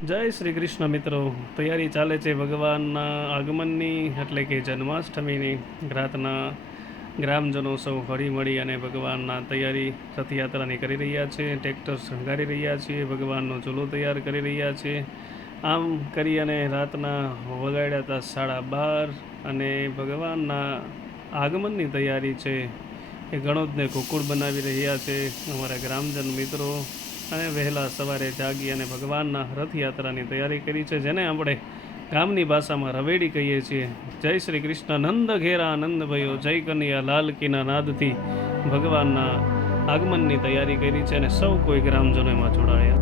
જય શ્રી કૃષ્ણ મિત્રો. તૈયારી ચાલે છે ભગવાનના આગમનની, એટલે કે જન્માષ્ટમીની. રાતના ગ્રામજનો સૌ હળી મળી અને ભગવાનના તૈયારી રથયાત્રાની કરી રહ્યા છે. ટ્રેક્ટર શણગારી રહ્યા છીએ, ભગવાનનો ચૂલો તૈયાર કરી રહ્યા છીએ. આમ કરી અને રાતના વગાડ્યા હતા 12:30 અને ભગવાનના આગમનની તૈયારી છે એ ગણોદને કુકુળ બનાવી રહ્યા છે અમારા ગ્રામજન મિત્રો. અને વહેલા સવારે જાગી અને ભગવાનના રથયાત્રાની તૈયારી કરી છે, જેને આપણે ગામની ભાષામાં રવેડી કહીએ છીએ. જય શ્રી કૃષ્ણ. નંદ ઘેરા નંદ ભયો, જય કનૈયા લાલ કીના નાદથી ભગવાનના આગમનની તૈયારી કરી છે અને સૌ કોઈ ગ્રામજનો એમાં જોડાયા.